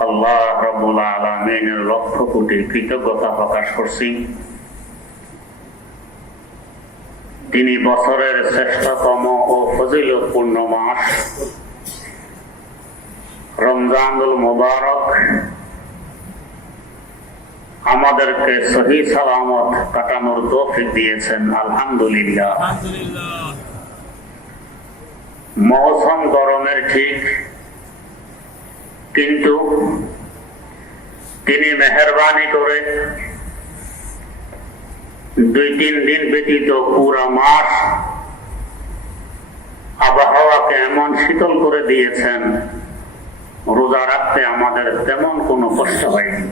আল্লাহ রাব্বুল আলামিনের লক্ষ কোটি কৃতজ্ঞতা প্রকাশ করছি। তিনি বছরের শ্রেষ্ঠতম ও ফজিলতপূর্ণ মাস রমজানুল মুবারক আমাদেরকে সহি সালামত কাটানোর তৌফিক দিয়েছেন। আলহামদুলিল্লাহ। মৌসুম গরমের ঠিক, কিন্তু তিনি মেহেরবানি করে 2-3 দিন ব্যতীত পুরা মাস আবহাওয়াকে এমন শীতল করে দিয়েছেন, রোজা রাখতে আমাদের তেমন কোনো কষ্ট হয়নি।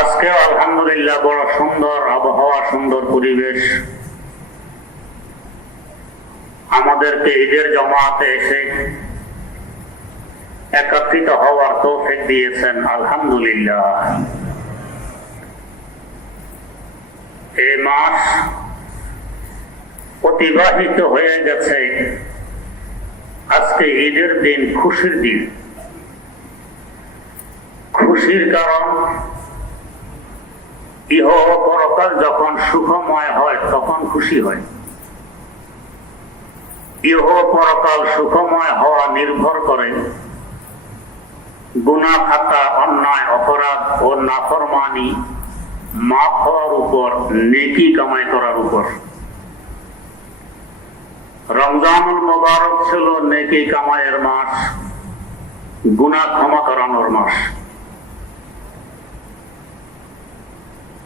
আজকেও আলহামদুলিল্লাহ বড় সুন্দর আবহাওয়া, সুন্দর পরিবেশ আমাদেরকে ঈদের জমাতে এসে একত্রিত হওয়ার তৌফিক দিয়েছেন। আলহামদুলিল্লাহ। এই মাস অতিবাহিত হয়ে গেছে, আজকে ঈদের দিন, খুশির দিন। খুশির কারণ, ইহ পরকাল যখন সুখময় হয় তখন খুশি হয়। ইহ পরকাল সুখময় হওয়া নির্ভর করে গুনাহ খাতা, অন্যায়, অপরাধ ও নাফরমানি মাফ হওয়ার উপর, নেকি কামাই করার উপর। রমজানুল মুবারক ছিল নেকি কামাইয়ের মাস, গুনাহ ক্ষমা করানোর মাস।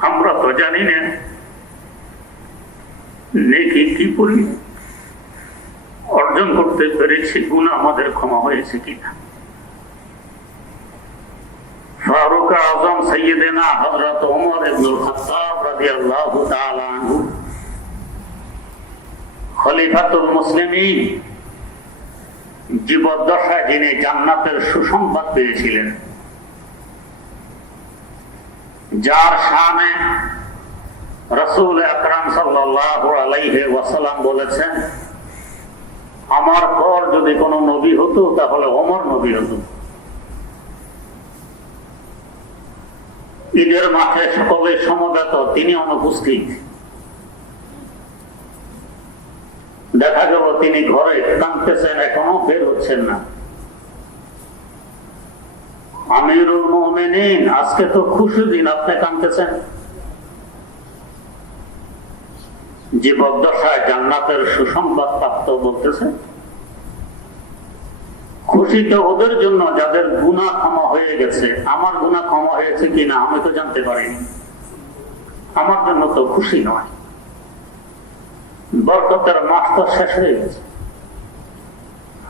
আমরা তো জানি না নেকি কি করি, অর্জন করতে পেরেছি, গুনাহ আমাদের ক্ষমা হয়েছে কিনা। ফারুক আজম সৈয়দনা হযরত ওমর ইবনুল খাত্তাব রাদিয়াল্লাহু তাআলা আনহু, খলিফাতুল মুসলিমিন, জীবদ্দশায় যিনি জান্নাতের সুসংবাদ পেয়েছিলেন, যার শানে রাসূল আকরাম সাল্লাল্লাহু আলাইহি ওয়াসাল্লাম বলেছেন, আমার পর যদি কোনো নবী হতো তাহলে ওমর নবী হতো। ঈদের মাঠে সকলে সমবেত, তিনি অনুপস্থিত। দেখা গেল তিনি ঘরে কাঁদতেছেন, এখনো বের হচ্ছেন না। আমিরুল মুমিনিন, আজকে তো খুশির দিন, আপনি কাঁদতেছেন। জীবদ্দশায় জান্নাতের সুসংবাদ প্রাপ্ত বলতেছে। খুশি তো ওদের জন্য যাদের গুনাহ ক্ষমা হয়ে গেছে। আমার গুনাহ ক্ষমা হয়েছে কিনা আমি তো জানতে পারিনি, আমার জন্য তো খুশি নয়। বরকতের মাস তো শেষ হয়ে গেছে।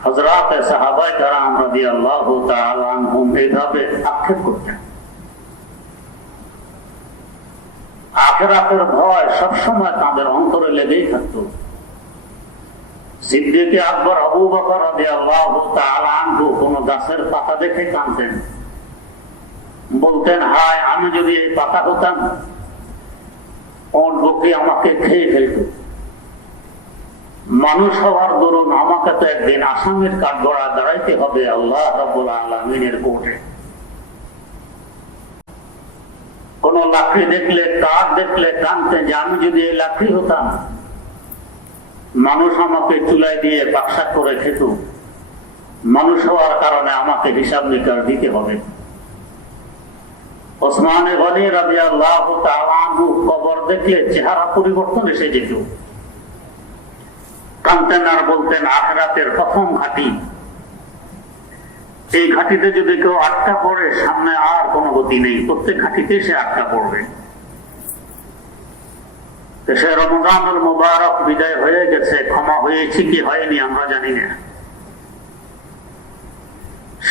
হযরত সাহাবায়ে কেরাম রাদিয়াল্লাহু তাআলা আনহুম এইভাবে আক্ষেপ করতেন। আখিরাতের ভয় সবসময় তাদের অন্তরে লেগেই থাকতো। সিদ্দিক আকবর আবু বকর রাদিয়াল্লাহু তাআলা আনহু কোন গাছের পাতা দেখে কাঁদতেন, বলতেন, হায় আমি যদি এই পাতা হতাম, ওর বকরি আমাকে খেয়ে ফেলত। মানুষ হওয়ার দরুন আমাকে তো একদিন আসামির কাঠগড়া দাঁড়াইতে হবে আল্লাহ রাব্বুল আলামিনের কোর্টে। কোন লাকড়ি দেখলে, কাঠ দেখলে কাঁদতেন যে আমি যদি এই লাকড়ি হতাম, মানুষ আমাকে চুলায় দিয়ে বাক্সা করে খেত। মানুষ হওয়ার কারণে আমাকে হিসাব নিকাশ দিতে হবে। ওসমানে গনি রাদিয়াল্লাহু তাআলা আনহু কবর দেখলে চেহারা পরিবর্তন এসে যেত। কাঁদতেন আর বলতেন, আখিরাতের প্রথম ঘাঁটি, এই ঘাঁটিতে যদি কেউ আটকা পড়ে সামনে আর কোনো গতি নেই, প্রত্যেক ঘাঁটিতে সে আটকা পড়বে। সে রমজানুল মুবারক বিদায় হয়ে গেছে, ক্ষমা হয়েছে কি হয়নি আমরা জানি না।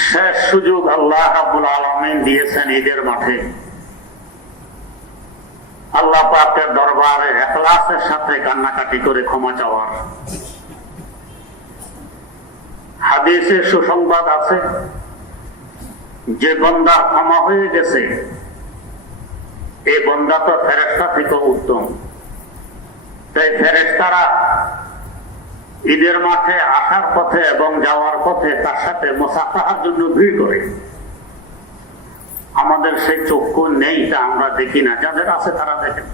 শেষ সুযোগ আল্লাহ রাব্বুল আলামিন দিয়েছেন ঈদের মাঠে। আল্লাহ পাকের দরবারে ইখলাসের সাথে কান্নাকাটি করে ক্ষমা চাওয়ার। হাদিসে সুসংবাদ আছে, যে বান্দার ক্ষমা হয়ে গেছে এই বান্দা তো ফেরেশতা থেকে উত্তম। তাই ফেরেশতারা ঈদের মাঠে আসার পথে এবং যাওয়ার পথে তার সাথে মুসাফাহার জন্য ভিড় করে। আমাদের সেই চক্ষু নেই, তা আমরা দেখি না, যাদের আছে তারা দেখেন।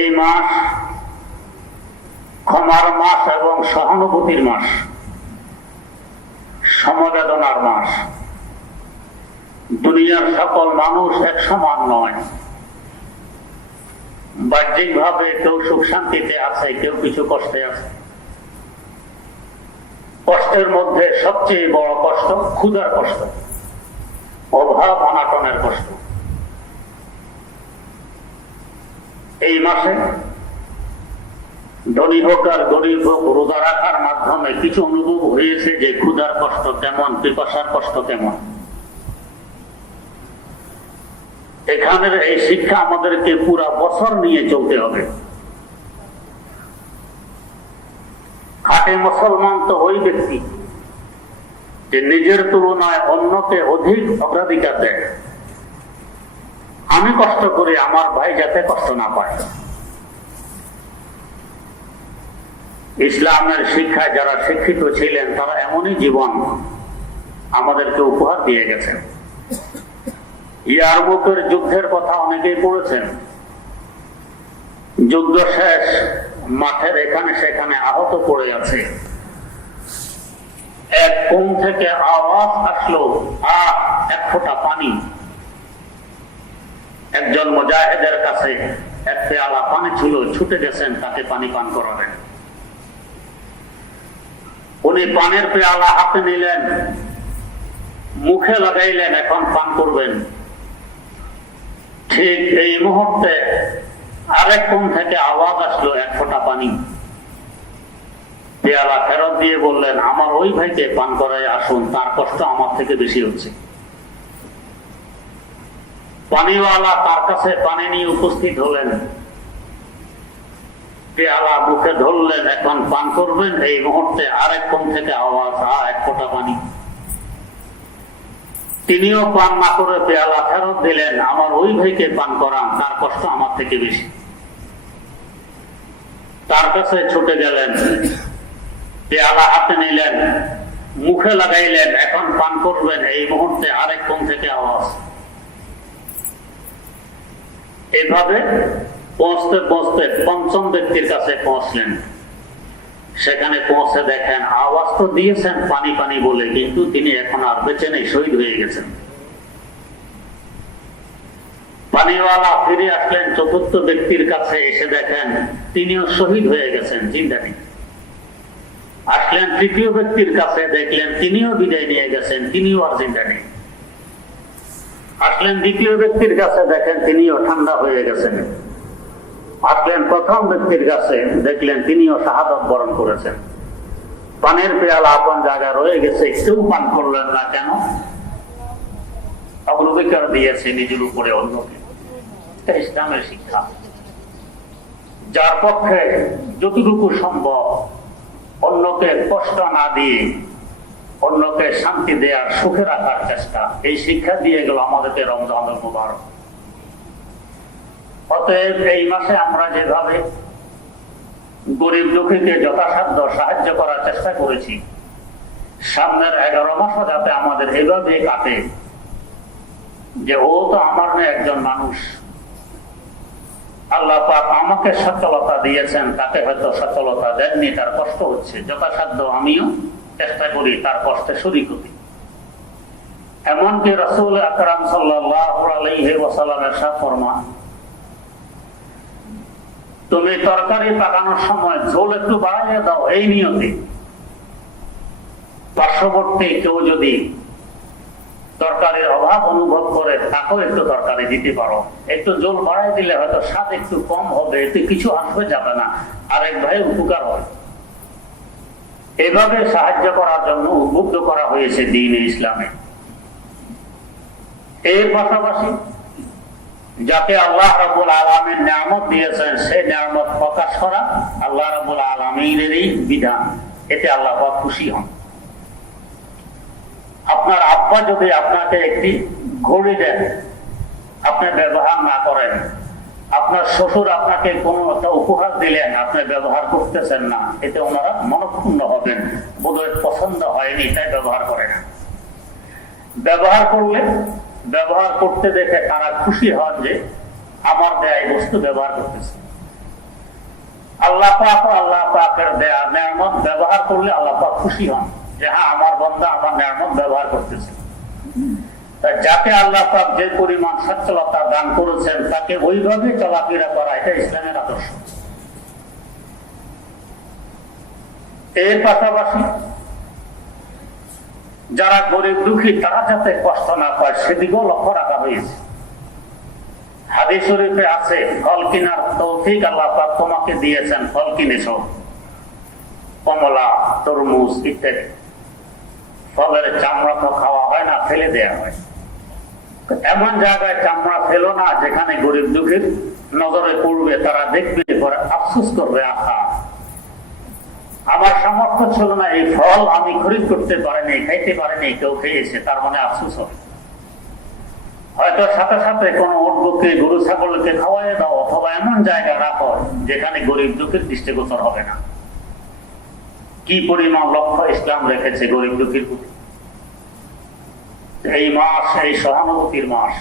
এই মাস ক্ষমার মাস এবং সহানুভূতির মাস, সমবেদনার মাস। দুনিয়ার সকল মানুষ এক সমান নয়। বাহ্যিকভাবে কেউ সুখ শান্তিতে আছে, কেউ কিছু কষ্টে আছে। কষ্টের মধ্যে সবচেয়ে বড় কষ্ট ক্ষুধার কষ্ট, অভাব অনাটনের কষ্ট। এই মাসে ধনী হোক আর গরিব হোক, রোজা রাখার মাধ্যমে কিছু অনুভব হয়েছে যে ক্ষুধার কষ্ট কেমন, পিপাসার কষ্ট কেমন। এখানের এই শিক্ষা আমাদেরকে পুরা বছর নিয়ে চলতে হবে। খাঁটি মুসলমান তো ওই ব্যক্তি যে নিজের তুলনায় অন্যকে অধিক অগ্রাধিকার দেয়। আমি কষ্ট করি, আমার ভাই যাতে কষ্ট না পায়। ইসলামের শিক্ষায় যারা শিক্ষিত ছিলেন তারা এমনই জীবন আমাদেরকে উপহার দিয়ে গেছেন। ইয়ারমুকের যুদ্ধের কথা অনেকেই পড়েছেন। যুদ্ধ শেষ, মাঠের এখানে সেখানে আহত পড়ে আছে। এক কোণ থেকে আওয়াজ আসলো, এক ফোঁটা পানি। একজন মুজাহিদের কাছে এক পেয়ালা পানি ছিল, ছুটে গেছেন তাকে পানি পান করাবেন। উনি পানের পেয়ালা হাতে নিলেন, মুখে লাগাইলেন, এখন পান করবেন। ঠিক এই মুহূর্তে আরেক কোণ থেকে আওয়াজ আসলো, এক ফোঁটা পানি। পেয়ালা ফেরত দিয়ে বললেন, আমার ওই ভাইকে পান করায় আসুন, তার কষ্ট আমার থেকে বেশি হচ্ছে। পানিওয়ালা তার কাছে পানি নিয়ে উপস্থিত হলেন, পেয়ালা মুখে ধরলেন, এখন পান করবেন। এই মুহূর্তে আরেক কোণ থেকে আওয়াজ, এক ফোঁটা পানি। তিনিও পান না করে পেয়ালা ফেরত দিলেন, আমার ওই ভাইকে পান করান, তার কষ্ট আমার থেকে বেশি। তার কাছে ছুটে গেলেন, পেয়ালা হাতে নিলেন, মুখে লাগাইলেন, এখন পান করবেন। এই মুহূর্তে আরেক কোণ থেকে আওয়াজ। এভাবে পৌঁছতে পৌঁছতে পঞ্চম ব্যক্তির কাছে পৌঁছলেন। সেখানে পৌঁছে দেখেন আওয়াজ তো দিয়েছেন পানি পানি বলে, কিন্তু তিনি এখন আর বেঁচে নেই, শহীদ হয়ে গেছেন। পানিওয়ালা ফিরে আসলেন চতুর্থ ব্যক্তির কাছে, এসে দেখেন তিনিও শহীদ হয়ে গেছেন, জিন্দা নেই। আসলেন তৃতীয় ব্যক্তির কাছে, দেখলেন তিনিও বিদায় নিয়ে গেছেন, তিনিও আর জিন্দা নেই। আসলেন দ্বিতীয় ব্যক্তির কাছে, দেখেন তিনিও ঠান্ডা হয়ে গেছেন। আসলেন প্রথম ব্যক্তির কাছে, দেখলেন তিনিও শাহাদাত বরণ করেছেন। পানের পেয়ালা আপন জায়গায় রয়ে গেছে, কেউ পান করলেন না। কেন? অগ্রাধিকার দিয়েছে নিজের উপরে অন্যকে। ইসলামের শিক্ষা, যার পক্ষে যতটুকু সম্ভব অন্যকে কষ্ট না দিয়ে অন্যকে শান্তি দেওয়ার, সুখে রাখার চেষ্টা, এই শিক্ষা দিয়ে গেল আমাদেরকে রমজানুল মুবারক। অতএব এই মাসে আমরা যেভাবে গরিব দুঃখীকে যথাসাধ্য সাহায্য করার চেষ্টা করেছি, সামনের 11 মাসও যাতে আমাদের এভাবে কাটে যে ও তো আমার না একজন মানুষ, আল্লাহ পাক আমাকে সচ্ছলতা দিয়েছেন, তাকে হয়তো সচ্ছলতা দেননি, তার কষ্ট হচ্ছে, যথাসাধ্য আমিও চেষ্টা করি তার কষ্টে শরীক হতে। এমনকি রাসূল আকরাম সাল্লাল্লাহু আলাইহি ওয়াসাল্লাম ইরশাদ ফরমান, তুমি তরকারি পাকানোর সময় ঝোল একটু বাড়াইয়া দাও, এই নিয়তে পার্শ্ববর্তী কেউ যদি তরকারির অভাব অনুভব করে তাকেও একটু তরকারি দিতে পারো। একটু ঝোল বাড়াই দিলে হয়তো স্বাদ একটু কম হবে, এতে কিছু আসবে যাবে না, আরেক ভাই উপকার হয়। এভাবে সাহায্য করার জন্য উদ্বুদ্ধ করা হয়েছে দ্বীন-এ ইসলামে। এর পাশাপাশি যাকে আল্লাহ রাব্বুল আলামিন নিয়ামত দিয়েছেন, সেই নিয়ামত প্রকাশ করা আল্লাহ রাব্বুল আলামিনেরই বিধান, এতে আল্লাহ পাক খুশি হন। আপনার আব্বা যদি আপনাকে একটি ঘড়ি দেন, আপনি ব্যবহার না করেন, আপনার শ্বশুর আপনাকে কোনো একটা উপহার দিলেন, আপনি ব্যবহার করতেছেন না, এতে ওনারা মনক্ষুণ্ণ হবেন, বোধহয় পছন্দ হয়নি তাই ব্যবহার করে না। ব্যবহার করলে ব্যবহার করতে দেখে তারা খুশি হন যে আমার দেয়া এই বস্তু ব্যবহার করতেছে। আল্লাহ পাক ও আল্লাহ পাকের দেয়া নেয়ামত ব্যবহার করলে আল্লাহ পাক খুশি হন যে হ্যাঁ আমার বান্দা আমার নেয়ামত ব্যবহার করতেছে। যাকে আল্লাহ পাক যে পরিমাণ সচ্ছলতা দান করেছেন তাকে ওইভাবে চলাফেরা করা, এটা ইসলামের আদর্শ। এর পাশাপাশি যারা গরিব দুঃখী তারা যাতে কষ্ট না পায় সেদিকেও লক্ষ্য রাখা হয়েছে। হাদিস শরীফে আছে ফল কিনার তৌফিক আল্লাহ পাক তোমাকে দিয়েছেন, ফল কিনেছ, কমলা, তরমুজ ইত্যাদি। ফলের চামড়া তো খাওয়া হয় না, ফেলে দেয়া হয়। এমন জায়গায় চামড়া ফেলো না যেখানে গরিব দুঃখীর নজরে পড়বে, তারা দেখবে পরে আফসোস করবে, আহা আমার সামর্থ্য ছিল না, এই ফল আমি খরিদ করতে পারিনি, খাইতে পারিনি, কেউ খেয়েছে, তার মানে আফসোস হবে। হয়তো সাথে সাথে কোনো উটকে গরু ছাগলকে খাওয়াই দাও, অথবা এমন জায়গা রাখো যেখানে গরিব দুঃখীর দৃষ্টিগোচর হবে না। কি পরিমাণ লক্ষ্য ইসলাম রেখেছে গরিব দুঃখীর প্রতি। এই মাস এই সহানুভূতির মাস,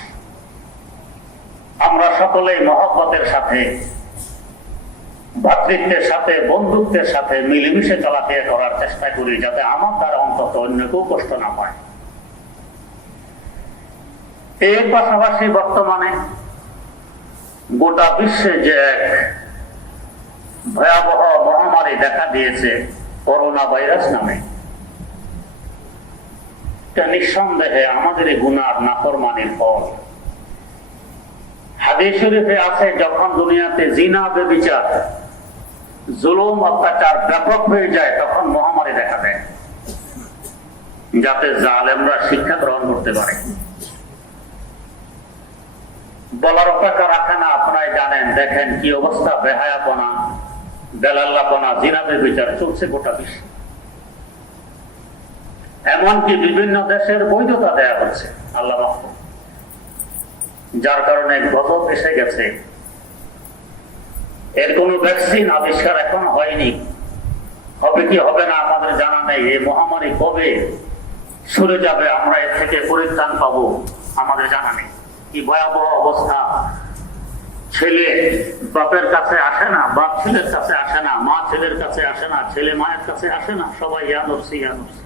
আমরা সকলেই মহব্বতের সাথে, ভ্রাতৃত্বের সাথে, বন্ধুত্বের সাথে মিলেমিশে চলাফেরা করার চেষ্টা করি, যাতে আমার দ্বারা অন্তত অন্য কেউ কষ্ট না পায়। এর পাশাপাশি বর্তমানে গোটা বিশ্বে যে এক ভয়াবহ মহামারী দেখা দিয়েছে করোনা ভাইরাস নামে, এটা নিঃসন্দেহে আমাদের গুনার নাফরমানির ফল। হাদিস শরীফে আছে যখন দুনিয়াতে জিনা, ব্যভিচার, জুলুম, অত্যাচার ব্যাপক হয়ে যায় তখন মহামারী দেখা দেয়, যাতে জালেমরা শিক্ষা গ্রহণ করতে পারে। বলার অপেক্ষা রাখে না, আপনারাই জানেন, দেখেন কি অবস্থা, বেহায়াপনা, বেলাল্লাপনা, জিনা, ব্যভিচার চলছে গোটা বিশ্বে। এমনকি বিভিন্ন দেশের বৈধতা দেয়া হচ্ছে, আল্লাহ মাফ করুন, যার কারণে গজব এসে গেছে। এর কোন ভ্যাকসিন আবিষ্কার এখন হয়নি, হবে কি হবে না আমাদের জানা নেই। এই মহামারী কবে সরে যাবে, আমরা এর থেকে পরিত্রাণ পাবো, আমাদের জানা নেই। কি ভয়াবহ অবস্থা, ছেলে বাপের কাছে আসে না, বাপ ছেলের কাছে আসে না, মা ছেলের কাছে আসে না, ছেলে মায়ের কাছে আসে না, সবাই ইয়ানফসি ইয়ানফসি।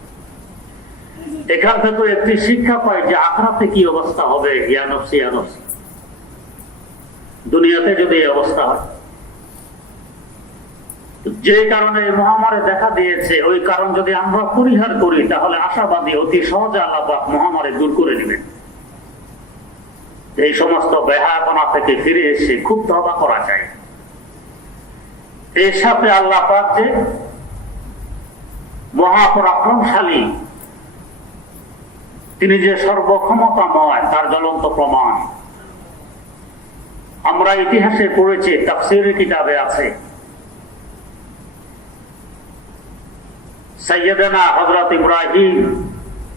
এখান থেকে একটি শিক্ষা পাই যে আখরাতে কি অবস্থা হবে, ইয়ানফসি ইয়ানফসি। দুনিয়াতে যদি এই অবস্থা হয়, যে কারণে এই মহামারী দেখা দিয়েছে, ওই কারণ যদি আমরা পরিহার করি তাহলে আশাবাদী অতি সহজে আল্লাহ পাক মহামারী দূর করে নেবেন। এই সমস্ত বেহায়াপনা থেকে ফিরে এসে খুব তওবা করা চাই। এর সাথে আল্লাহ পাক যে মহাপরাক্রমশালী, তিনি যে সর্বক্ষমতাময়, তার জ্বলন্ত প্রমাণ আমরা ইতিহাসে পড়েছি, তাফসীরের কিতাবে আছে। সাইয়্যিদানা হযরত ইব্রাহিম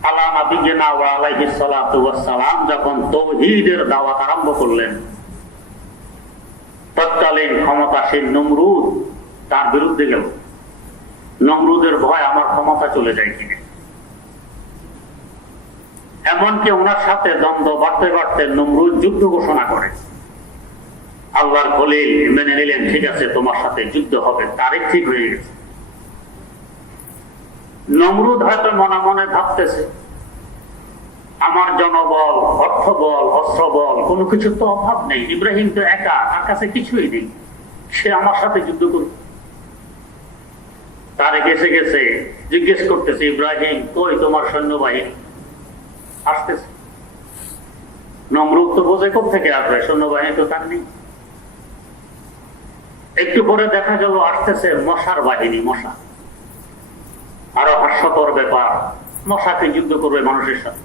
আলা নাবিয়িনা ওয়া আলাইহিস সালাতু ওয়াস সালাম যখন তাওহীদের দাওয়াত আরম্ভ করলেন, তৎকালীন ক্ষমতাসীন নমরুদ তার বিরুদ্ধে গেল। নমরুদের ভয় আমার ক্ষমতা চলে যায় কিনা, এমনকি ওনার সাথে দ্বন্দ্ব বাড়তে বাড়তে নমরুদ যুদ্ধ ঘোষণা করে। আল্লাহর খলিল মেনে নিলেন, ঠিক আছে তোমার সাথে যুদ্ধ হবে, তারিখ ঠিক হয়ে গেছে। নমরুদ হয়তো মনে মনে ভাবতেছে, আমার জনবল, অর্থবল, অস্ত্রবল কোনো কিছুর তো অভাব নেই, ইব্রাহিম তো একা, তার কাছে কিছুই নেই, সে আমার সাথে যুদ্ধ করবে। তারে গেছে গেছে জিজ্ঞেস করতেছে, ইব্রাহিম কই তোমার সৈন্যবাহিনী? আসতেছে। নমরুদ তো বোঝে কোথা থেকে আসবে, সৈন্যবাহিনী তো তার নেই। একটু পরে দেখা গেল আসতেছে মশার বাহিনী, মশা। আরো হাস্যকর ব্যাপার, মশাকে যুদ্ধ করবে মানুষের সাথে।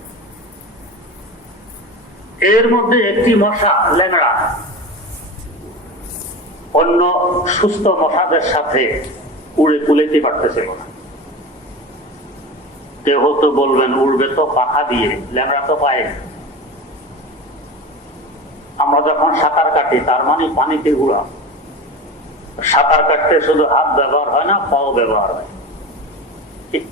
এর মধ্যে একটি মশা ল্যাংড়া, অন্য সুস্থ মশাদের সাথে উড়ে কুলাইতে পারতেছিল না। কেউ তো বলবেন উড়বে তো পাখা দিয়ে, ল্যাংড়া তো পায়ে। আমরা যখন সাঁতার কাটি তার মানে পানিতে ঘুরা। সাঁতার কাটতে শুধু হাত ব্যবহার হয় না, পাও ব্যবহার হয়।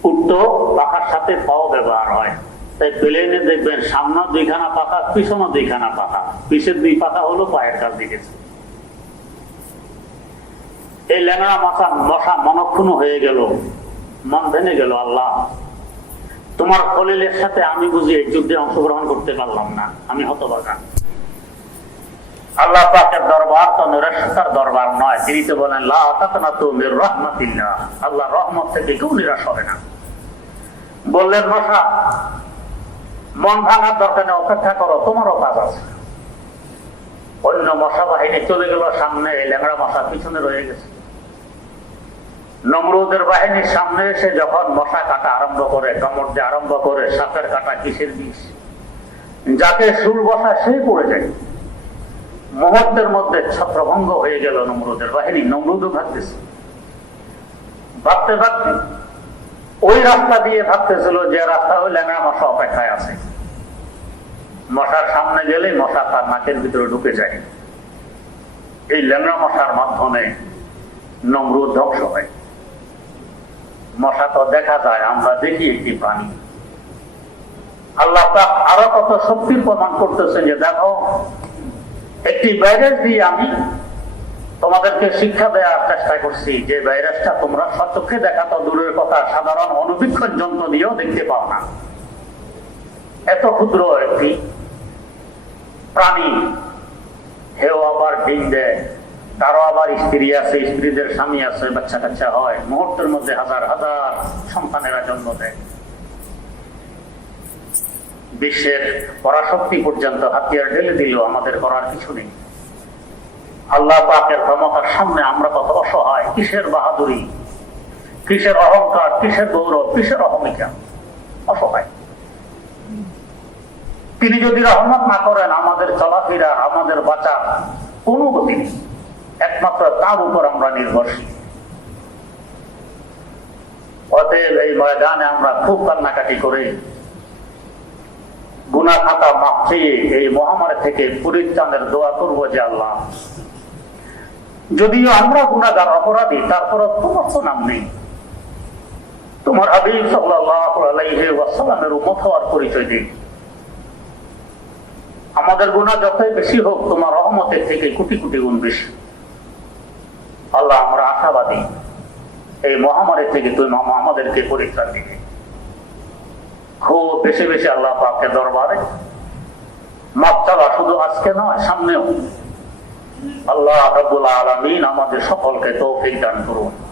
উল্টো পাখার সাথে পাও ব্যবহার হয়। তাই প্লেনে দেখবেন সামনে দুইখানা পাখা, পিছনে দুইখানা পাখা। পিছের দুই পাখা হলো পায়ের কাছ দিকেছে। এই ল্যাংড়া মশা মনক্ষুণ্ণ হয়ে গেল, মন ভেঙে গেল। আল্লাহ, তোমার খলিলের সাথে আমি বুঝি এই যুদ্ধে অংশগ্রহণ করতে পারলাম না, আমি হতভাগা। আল্লাহ পাকের দরবার তো নিরাশার দরবার নয়। তিনি তো বলেন লা তাকনাতু মির রাহমাতিল্লাহ, আল্লাহ রহমত থেকে কেউ নিরাশ হবে না। বললেন মশা, মন ভাঙার দরকার নেই, অপেক্ষা করো, তোমারও কাজ আছে। অন্য মশা বাহিনী চলে গেল সামনে, এই ল্যাংড়া মশা পিছনে রয়ে গেছে। নমরুদের বাহিনীর সামনে এসে যখন মশা কাটা আরম্ভ করে, কামড় দিয়ে আরম্ভ করে, সাপের কাটা কিসের বিষ, যাকে সুর বসা সেই পড়ে যায়। মুহূর্তের মধ্যে ছত্রভঙ্গ হয়ে গেল নমরুদের বাহিনী। নমরুদও ভাবতেছে, ভাবতে ভাবতে ওই রাস্তা দিয়ে ভাবতেছিল যে রাস্তা ওই ল্যাংড়া মশা অপেক্ষায় আছে। মশার সামনে গেলে মশা তার নাকের ভিতরে ঢুকে যায়। এই ল্যাংড়া মশার মাধ্যমে নমরুদ ধ্বংস হয়। মশা তো দেখা যায়, আমরা দেখি একটি প্রাণী। আল্লাহ পাক আরো কত শক্তির প্রমাণ করতেছেন যে দেখো, একটি ভাইরাস দিয়ে আমি তোমাদেরকে শিক্ষা দেওয়ার চেষ্টা করছি, যে ভাইরাসটা তোমরা সচক্ষে দেখা তো দূরের কথা, সাধারণ অনুবীক্ষণ যন্ত্র দিয়েও দেখতে পাও না। এত ক্ষুদ্র একটি প্রাণী, হেও আবার ডিম দেয়, তারও আবার স্ত্রী আছে, স্ত্রীদের স্বামী আছে, বাচ্চা কাচ্চা হয়, মুহূর্তের মধ্যে হাজার হাজার সন্তানেরা জন্ম দেয়। বিশ্বের পরাশক্তি পর্যন্ত হাতিয়ার ঢেলে দিল, আমাদের করার কিছু নেই। আল্লাহ পাকের ক্ষমতার সামনে আমরা কত অসহায়। কিসের বাহাদুরি, কিসের অহংকার, কিসের গৌরব, কিসের অহমিকা, অসহায়। তিনি যদি রহমত না করেন, আমাদের চলাফেরা, আমাদের বাঁচার কোনো গতি নেই। একমাত্র তার উপর আমরা নির্ভরশীল। অতএব এই ময়দানে আমরা খুব কান্নাকাটি করে গুনাহ খাতা মাফ চেয়ে এই মহামারী থেকে পরিত্রাণের দোয়া করবো যে আল্লাহ, যদিও আমরা গুনাহগার অপরাধী, তারপরও তোমার তো নাম নেই। তোমার হাবিব সাল্লাল্লাহু আলাইহি ওয়াসাল্লামের উম্মত হওয়ার পরিচয় দিই। আমাদের গুনাহ যতই বেশি হোক, তোমার রহমতের থেকে কোটি কোটি গুণ বেশি। আল্লাহ, আমরা আশাবাদী এই মহামারী থেকে তুমি আমাদেরকে পরিত্রাণ দিবে। খুব বেশি বেশি আল্লাহ পাকের দরবারে মাপ চাওয়া, শুধু আজকে নয়, সামনেও। আল্লাহ রাব্বুল আলামিন আমাদের সকলকে তৌফিক দান করুন।